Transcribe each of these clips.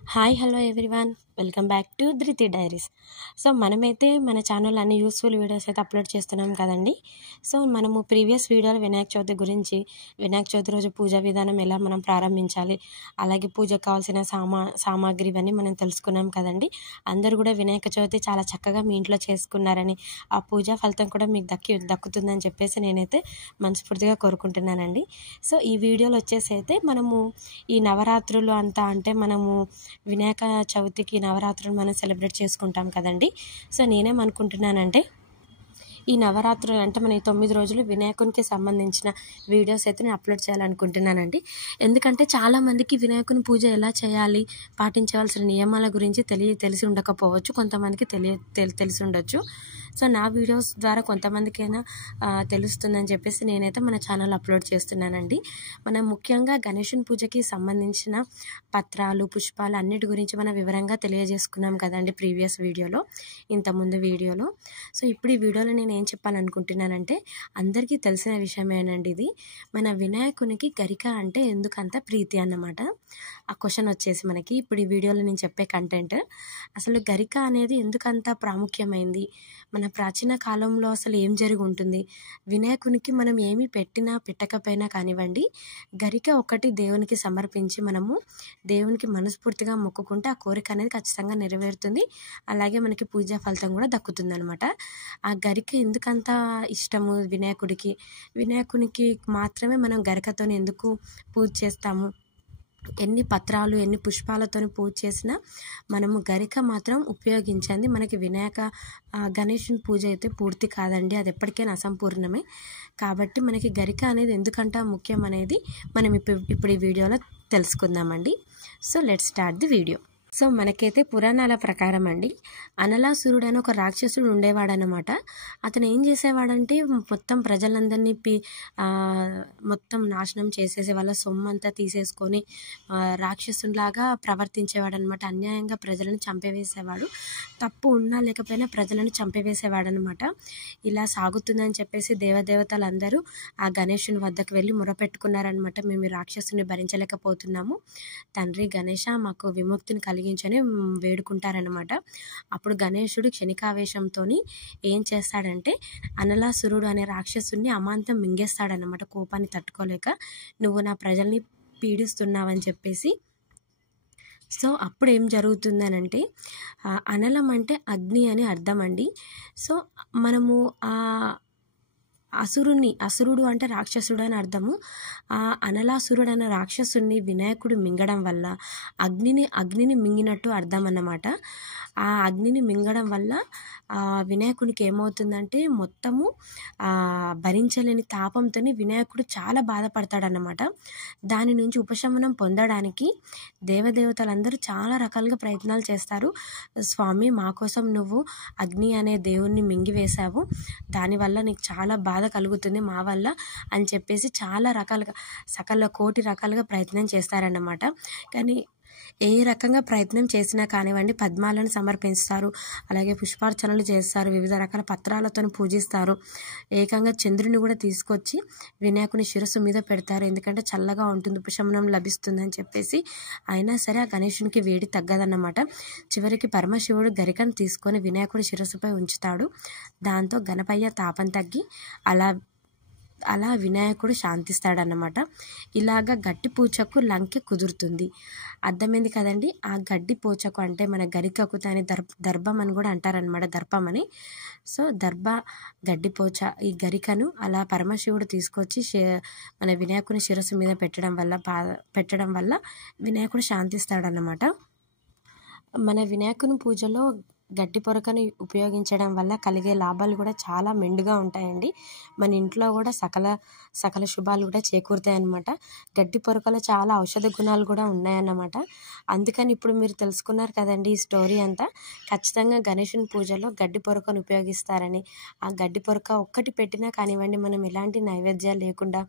Hi hello everyone, welcome back to ధృతి diaries. So మనమైతే మన ఛానల్ అన్ని యూస్ఫుల్ వీడియోస్ అయితే అప్లోడ్ చేస్తున్నాం కదండి. సో మనము ప్రీవియస్ వీడియోలో వినాయక చవితి గురించి, వినాయక చవితి రోజు పూజా విధానం ఎలా మనం ప్రారంభించాలి, అలాగే పూజకు కావాల్సిన సామాగ్రి ఇవన్నీ మనం తెలుసుకున్నాం కదండి. అందరూ కూడా వినాయక చవితి చాలా చక్కగా మీ ఇంట్లో చేసుకున్నారని, ఆ పూజా ఫలితం కూడా మీకు దక్కుతుందని చెప్పేసి నేనైతే మనస్ఫూర్తిగా కోరుకుంటున్నానండి. సో ఈ వీడియోలో వచ్చేసి అయితే మనము ఈ నవరాత్రులు అంతా అంటే మనము వినాయక చవితికి నవరాత్రులు మనం సెలబ్రేట్ చేసుకుంటాం కదండి. సో నేనేమనుకుంటున్నానంటే ఈ నవరాత్రులు అంటే మన 9 రోజులు వినాయకునికి సంబంధించిన వీడియోస్ అయితే నేను అప్లోడ్ చేయాలనుకుంటున్నానండి. ఎందుకంటే చాలామందికి వినాయకుని పూజ ఎలా చేయాలి, పాటించవలసిన నియమాల గురించి తెలిసి ఉండకపోవచ్చు, కొంతమందికి తెలిసి ఉండొచ్చు. సో నా వీడియోస్ ద్వారా కొంతమందికైనా తెలుస్తుందని చెప్పేసి నేనైతే మన ఛానల్ అప్లోడ్ చేస్తున్నానండి. మనం ముఖ్యంగా గణేశుని పూజకి సంబంధించిన పత్రాలు, పుష్పాలు అన్నిటి గురించి మనం వివరంగా తెలియజేసుకున్నాం కదండి ప్రీవియస్ వీడియోలో, ఇంతకుముందు వీడియోలో. సో ఇప్పుడు ఈ వీడియోలో నేను ఏం చెప్పాలనుకుంటున్నానంటే, అందరికీ తెలిసిన విషయమేనండి ఇది. మన వినాయకునికి గరిక అంటే ఎందుకంత ప్రీతి అన్నమాట. ఆ క్వశ్చన్ వచ్చేసి మనకి ఇప్పుడు ఈ వీడియోలో నేను చెప్పే కంటెంట్, అసలు గరిక అనేది ఎందుకంత ప్రాముఖ్యమైంది, మన ప్రాచీన కాలంలో అసలు ఏం జరిగి ఉంటుంది, వినాయకునికి మనం ఏమి పెట్టినా పెట్టకపోయినా కానివ్వండి, గరిక ఒకటి దేవునికి సమర్పించి మనము దేవునికి మనస్ఫూర్తిగా మొక్కుకుంటే ఆ కోరిక అనేది ఖచ్చితంగా నెరవేరుతుంది. అలాగే మనకి పూజా ఫలితం కూడా దక్కుతుంది అనమాట. ఆ గరిక ఎందుకంత ఇష్టము వినాయకునికి మాత్రమే మనం గరికతో ఎందుకు పూజ చేస్తాము, ఎన్ని పత్రాలు ఎన్ని పుష్పాలతో పూజ చేసినా మనము గరిక మాత్రం ఉపయోగించండి మనకి గణేశుని పూజ అయితే పూర్తి కాదండి, అది ఎప్పటికైనా అసంపూర్ణమే. కాబట్టి మనకి గరిక అనేది ఎందుకంట ముఖ్యం అనేది మనం ఇప్పుడు ఈ వీడియోలో తెలుసుకుందామండి. So let's start the video. So మనకైతే పురాణాల ప్రకారం అండి, అనలాసురుడు అని ఒక రాక్షసుడు ఉండేవాడనమాట. అతను ఏం చేసేవాడంటే మొత్తం ప్రజలందరినీ మొత్తం నాశనం చేసేసి వాళ్ళ సొమ్మంతా తీసేసుకొని రాక్షసునిలాగా ప్రవర్తించేవాడనమాట. అన్యాయంగా ప్రజలను చంపివేసేవాడు, తప్పు ఉన్నా లేకపోయినా ప్రజలను చంపివేసేవాడనమాట. ఇలా సాగుతుందని చెప్పేసి దేవదేవతలందరూ ఆ గణేశుని వద్దకు వెళ్ళి మొరపెట్టుకున్నారనమాట. మేము ఈ రాక్షసుని భరించలేకపోతున్నాము, తండ్రి గణేశ మాకు విముక్తిని కలిగించని వేడుకుంటారనమాట. అప్పుడు గణేశుడు క్షణికావేశంతో ఏం చేస్తాడంటే అనలాసురుడు అనే రాక్షసుని అమాంతం మింగేస్తాడనమాట. కోపాన్ని తట్టుకోలేక నువ్వు నా ప్రజల్ని పీడిస్తున్నావని చెప్పేసి. సో అప్పుడు ఏం జరుగుతుందనంటే, అనలం అంటే అగ్ని అని అర్థం అండి. సో మనము అసురుడు అంటే రాక్షసుడు అని అర్థము. ఆ అనలాసురుడు అనే రాక్షసుని వినాయకుడు మింగడం వల్ల అగ్నిని మింగినట్టు అర్థం అన్నమాట. ఆ అగ్నిని మింగడం వల్ల వినాయకునికి ఏమవుతుందంటే మొత్తము భరించలేని తాపంతో వినాయకుడు చాలా బాధపడతాడన్నమాట. దాని నుంచి ఉపశమనం పొందడానికి దేవదేవతలందరూ చాలా రకాలుగా ప్రయత్నాలు చేస్తారు. స్వామి మా కోసం నువ్వు అగ్ని అనే దేవుణ్ణి మింగివేశావు, దానివల్ల నీకు చాలా బాధ కలుగుతుంది మా వల్ల అని చెప్పేసి చాలా రకాలుగా కోటి రకాలుగా ప్రయత్నం చేస్తారన్నమాట. కానీ ఏ రకంగా ప్రయత్నం చేసినా కానివ్వండి పద్మాలను సమర్పిస్తారు, అలాగే పుష్పార్చనలు చేస్తారు, వివిధ రకాల పత్రాలతో పూజిస్తారు, ఏకంగా చంద్రుని కూడా తీసుకొచ్చి వినాయకుని శిరస్సు మీద పెడతారు, ఎందుకంటే చల్లగా ఉంటుంది, ఉపశమనం లభిస్తుంది అని చెప్పేసి. అయినా సరే ఆ గణేశునికి వేడి తగ్గదన్నమాట. చివరికి పరమశివుడు గరికను తీసుకొని వినాయకుడి శిరస్సుపై ఉంచుతాడు. దాంతో గణపయ్య తాపం తగ్గి అలా వినాయకుడు శాంతిస్తాడన్నమాట. ఇలాగా గట్టి పూచకు లంకె కుదురుతుంది. అర్థమైంది కదండి. ఆ గడ్డి పూచకు అంటే మన గరికకు దాని దర్భం అని కూడా అంటారనమాట, దర్పం అని. సో గడ్డి పోచ ఈ గరికను అలా పరమశివుడు తీసుకొచ్చి మన వినాయకుని శిరస్సు మీద పెట్టడం వల్ల వినాయకుడు శాంతిస్తాడన్నమాట. మన వినాయకుని పూజలో గడ్డి పొరకని ఉపయోగించడం వల్ల కలిగే లాభాలు కూడా చాలా మెండుగా ఉంటాయండి. మన ఇంట్లో కూడా సకల శుభాలు కూడా చేకూరుతాయి అన్నమాట. గడ్డి పొరకలో చాలా ఔషధ గుణాలు కూడా ఉన్నాయన్నమాట. అందుకని ఇప్పుడు మీరు తెలుసుకున్నారు కదండి ఈ స్టోరీ అంతా. ఖచ్చితంగా గణేశుని పూజలో గడ్డి పొరకను ఉపయోగిస్తారని, ఆ గడ్డి పొరక ఒక్కటి పెట్టినా కానివ్వండి, మనం ఎలాంటి నైవేద్యాలు లేకుండా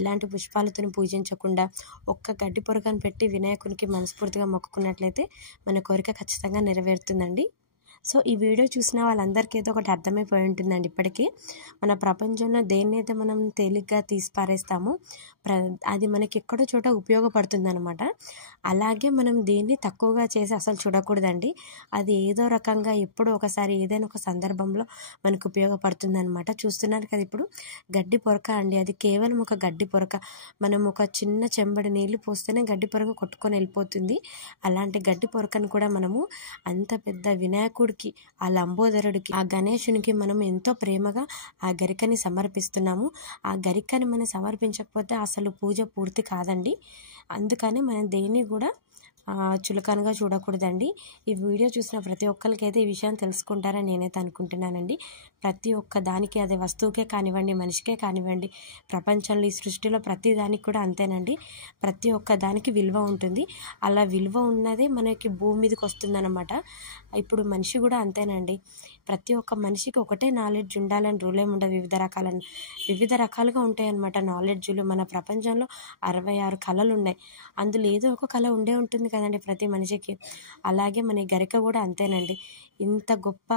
ఎలాంటి పుష్పాలతో పూజించకుండా ఒక్క గడ్డి పొరకను పెట్టి వినాయకునికి మనస్ఫూర్తిగా మొక్కుకున్నట్లయితే మన కోరిక ఖచ్చితంగా నెరవేరుతుందండి. సో ఈ వీడియో చూసిన వాళ్ళందరికీ అయితే ఒకటి అర్థమైపోయి ఉంటుందండి. ఇప్పటికీ మన ప్రపంచంలో దేన్నైతే మనం తేలిగ్గా తీసి పారేస్తామో అది మనకి ఎక్కడో చోట ఉపయోగపడుతుంది అనమాట. అలాగే మనం దేన్ని తక్కువగా చేసి అసలు చూడకూడదండి. అది ఏదో రకంగా ఎప్పుడో ఒకసారి ఏదైనా ఒక సందర్భంలో మనకు ఉపయోగపడుతుందనమాట. చూస్తున్నారు కదా ఇప్పుడు గడ్డి పొరక అండి. అది కేవలం ఒక గడ్డి పొరక. మనం ఒక చిన్న చెంబడి నీళ్లు పోస్తేనే గడ్డి పొరక కొట్టుకొని వెళ్ళిపోతుంది. అలాంటి గడ్డి పొరకను కూడా మనము అంత పెద్ద వినాయకుడికి, ఆ లంబోదరుడికి, ఆ గణేశునికి మనం ఎంతో ప్రేమగా ఆ గరికని సమర్పిస్తున్నాము. ఆ గరికని మనం సమర్పించకపోతే అసలు పూజ పూర్తి కాదండి. అందుకని మనం దేన్ని కూడా చులకనగా చూడకూడదండి. ఈ వీడియో చూసిన ప్రతి ఒక్కరికైతే ఈ విషయం తెలుసుకుంటారని నేనైతే అనుకుంటున్నానండి. ప్రతి ఒక్క దానికి, అదే వస్తువుకే కానివ్వండి, మనిషికే కానివ్వండి, ప్రపంచంలో ఈ సృష్టిలో ప్రతి దానికి కూడా అంతేనండి. ప్రతి ఒక్క దానికి విలువ ఉంటుంది. అలా విలువ ఉన్నదే మనకి భూమి మీదకి వస్తుందన్నమాట. ఇప్పుడు మనిషి కూడా అంతేనండి. ప్రతి ఒక్క మనిషికి ఒకటే నాలెడ్జ్ ఉండాలని రూల్ ఏమి ఉండదు. వివిధ రకాలుగా ఉంటాయన్నమాట నాలెడ్జ్లు. మన ప్రపంచంలో 66 కళలు ఉన్నాయి. అందులో ఏదో ఒక కళ ఉండే ఉంటుంది కదండి ప్రతి మనిషికి. అలాగే మన గరిక కూడా అంతేనండి. ఇంత గొప్ప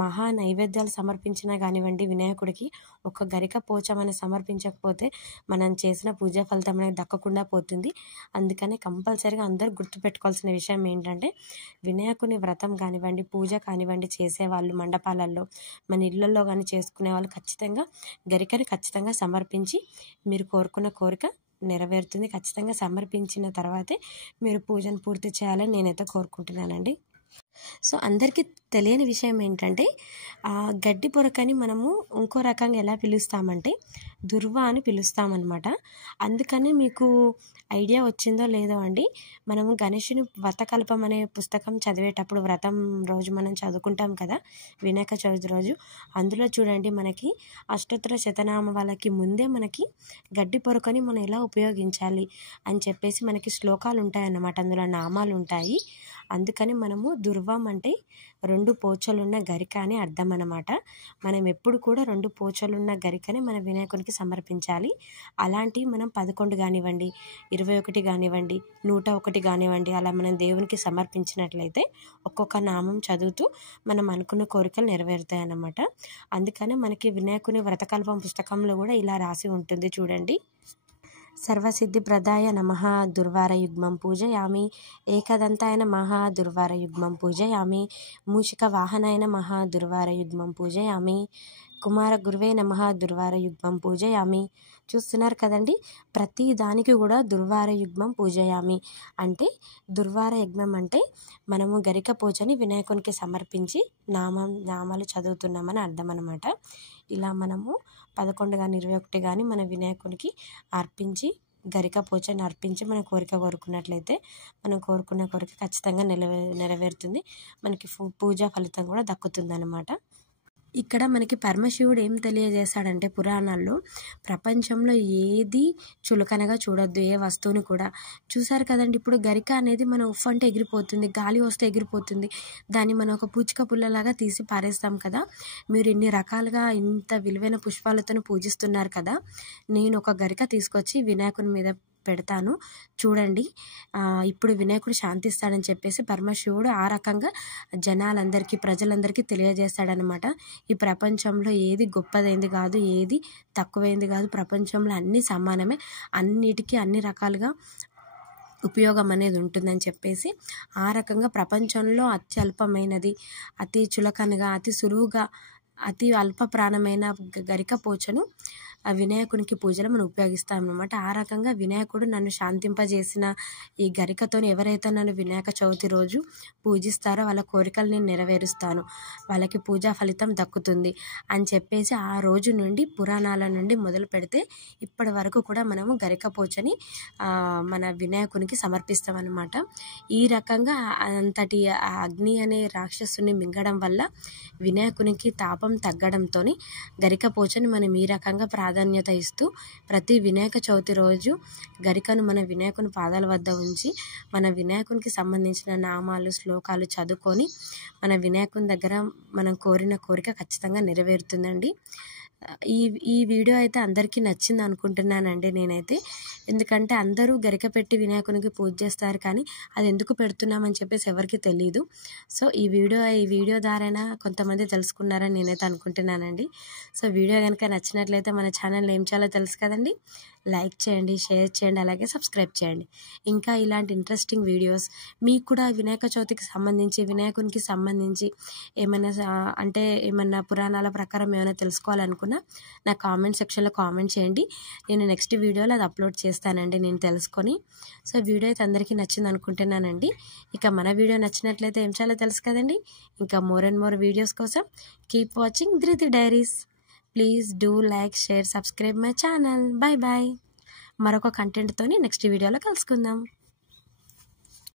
మహా నైవేద్యాలు సమర్పించినా కానివ్వండి వినాయకుడికి, ఒక గరిక పోచ మనం సమర్పించకపోతే మనం చేసిన పూజా ఫలితం అనేది దక్కకుండా పోతుంది. అందుకని కంపల్సరీగా అందరూ గుర్తుపెట్టుకోవాల్సిన విషయం ఏంటంటే, వినాయకుని వ్రతం కానివ్వండి, పూజ కానివ్వండి చేసేవాళ్ళు మండపాలలో, మన ఇళ్ళల్లో కానీ చేసుకునే వాళ్ళు ఖచ్చితంగా గరికని ఖచ్చితంగా సమర్పించి మీరు కోరుకున్న కోరిక నెరవేరుతుంది. ఖచ్చితంగా సమర్పించిన తర్వాతే మీరు పూజను పూర్తి చేయాలని నేనైతే కోరుకుంటున్నానండి. సో అందరికీ తెలియని విషయం ఏంటంటే, గడ్డి పొరకని మనము ఇంకో రకంగా ఎలా పిలుస్తామంటే దుర్వ అని పిలుస్తామన్నమాట. అందుకని మీకు ఐడియా వచ్చిందో లేదో అండి, మనము గణేషుని వ్రతకల్పం అనే పుస్తకం చదివేటప్పుడు వ్రతం రోజు మనం చదువుకుంటాం కదా వినాయక చవితి రోజు. అందులో చూడండి మనకి అష్టోత్తర శతనామాలకి ముందే మనకి గడ్డి పొరకని మనం ఎలా ఉపయోగించాలి అని చెప్పేసి మనకి శ్లోకాలు ఉంటాయన్నమాట. అందులో నామాలు ఉంటాయి. అందుకని మనము దుర్వం అంటే 2 పోచలున్న గరిక అని అర్థం అన్నమాట. మనం ఎప్పుడు కూడా 2 పోచలున్న గరికని మన వినాయకునికి సమర్పించాలి. అలాంటివి మనం 11 కానివ్వండి, 21 కానివ్వండి, 101 కానివ్వండి, అలా మనం దేవునికి సమర్పించినట్లయితే ఒక్కొక్క నామం చదువుతూ మనం అనుకున్న కోరికలు నెరవేరుతాయి అన్నమాట. అందుకని మనకి వినాయకుని వ్రతకల్పం పుస్తకంలో కూడా ఇలా రాసి ఉంటుంది చూడండి. సర్వసిద్ధిప్రదాయ నమః దుర్వారయుగ్మం పూజయామి, ఏకదంతాయ నమః దుర్వారయుగ్మం పూజయామి, మూషికవాహనాయ నమః దుర్వారయుగ్మం పూజయామి, కుమార గురువే నమః దుర్వారయుగ్మం పూజయామి. చూస్తున్నారు కదండి, ప్రతి దానికి కూడా దుర్వారయుగ్మం పూజయామి అంటే, దుర్వార యజ్ఞం అంటే మనము గరిక పూజని వినాయకునికి సమర్పించి నామాలు చదువుతున్నామని అర్థం అన్నమాట. ఇలా మనము 11 కానీ 21 కానీ మన వినాయకునికి అర్పించి, గరిక పూజని అర్పించి మన కోరిక కోరుకున్నట్లయితే మనం కోరుకున్న కోరిక ఖచ్చితంగా నెరవేరుతుంది. మనకి పూజా ఫలితం కూడా దక్కుతుందన్నమాట. ఇక్కడ మనకి పరమశివుడు ఏం తెలియజేశాడంటే పురాణాల్లో, ప్రపంచంలో ఏది చులకనగా చూడొద్దు, ఏ వస్తువుని కూడా. చూసారు కదండి, ఇప్పుడు గరిక అనేది మనం ఉఫ్ అంటే ఎగిరిపోతుంది, గాలి వస్తే ఎగిరిపోతుంది. దాన్ని మనం ఒక పూచిక పుల్లలాగా తీసి పారేస్తాం కదా. మీరు ఇన్ని రకాలుగా ఇంత విలువైన పుష్పాలతో పూజిస్తున్నారు కదా, నేను ఒక గరిక తీసుకొచ్చి వినాయకుని మీద పెడతాను చూడండి, ఇప్పుడు వినాయకుడు శాంతిస్తాడని చెప్పేసి పరమశివుడు ఆ రకంగా జనాలందరికీ, ప్రజలందరికీ తెలియజేస్తాడనమాట. ఈ ప్రపంచంలో ఏది గొప్పదైంది కాదు, ఏది తక్కువైంది కాదు, ప్రపంచంలో అన్నీ సమానమే, అన్నిటికీ అన్ని రకాలుగా ఉపయోగం అనేది ఉంటుందని చెప్పేసి ఆ రకంగా ప్రపంచంలో అత్యల్పమైనది, అతి చులకనగా, అతి సులువుగా, అతి అల్ప ప్రాణమైన గరిక పోచను ఆ వినాయకునికి పూజలో మనం ఉపయోగిస్తాం అన్నమాట. ఆ రకంగా వినాయకుడు నన్ను శాంతింపజేసిన ఈ గరికతో ఎవరైతే నన్ను వినాయక చవితి రోజు పూజిస్తారో వాళ్ళ కోరికలు నేను నెరవేరుస్తాను, వాళ్ళకి పూజా ఫలితం దక్కుతుంది అని చెప్పేసి ఆ రోజు నుండి, పురాణాల నుండి మొదలు పెడితే ఇప్పటి వరకు కూడా మనము గరిక పూజని మన వినాయకునికి సమర్పిస్తామన్నమాట. ఈ రకంగా అంతటి అగ్ని అనే రాక్షసుని మింగడం వల్ల వినాయకునికి తాపం తగ్గడంతో గరిక పూజని మనం ఈ రకంగా ప్రాధాన్యత ఇస్తూ ప్రతి వినాయక చవితి రోజు గరికను మన వినాయకుని పాదాల వద్ద ఉంచి మన వినాయకునికి సంబంధించిన నామాలు, శ్లోకాలు చదువుకొని మన వినాయకుని దగ్గర మనం కోరిన కోరిక ఖచ్చితంగా నెరవేరుతుందండి. ఈ వీడియో అయితే అందరికీ నచ్చింది అనుకుంటున్నానండి నేనైతే. ఎందుకంటే అందరూ గరిక పెట్టి వినాయకునికి పూజ చేస్తారు, కానీ అది ఎందుకు పెడుతున్నామని చెప్పేసి ఎవరికి తెలియదు. సో ఈ వీడియో ద్వారా కొంతమంది తెలుసుకున్నారని నేనైతే అనుకుంటున్నానండి. సో వీడియో కనుక నచ్చినట్లయితే మన ఛానల్ ఏం చేయాలో తెలుసు కదండి, లైక్ చేయండి, షేర్ చేయండి, అలాగే సబ్స్క్రైబ్ చేయండి. ఇంకా ఇలాంటి ఇంట్రెస్టింగ్ వీడియోస్ మీకు కూడా వినాయక చవితికి సంబంధించి, వినాయకునికి సంబంధించి ఏమైనా అంటే ఏమన్నా పురాణాల ప్రకారం ఏమైనా తెలుసుకోవాలనుకున్నా నా కామెంట్ సెక్షన్లో కామెంట్ చేయండి. నేను నెక్స్ట్ వీడియోలో అది అప్లోడ్ చేస్తానండి నేను తెలుసుకొని. సో వీడియో అయితే అందరికీ నచ్చింది అనుకుంటున్నానండి. ఇక మన వీడియో నచ్చినట్లయితే ఏం చేయాలో తెలుసు కదండి. ఇంకా మోర్ అండ్ మోర్ వీడియోస్ కోసం keep watching Dhruti diaries. Please do like, share, subscribe my channel. Bye bye. మరొక కంటెంట్తోని నెక్స్ట్ వీడియోలో కలుసుకుందాం.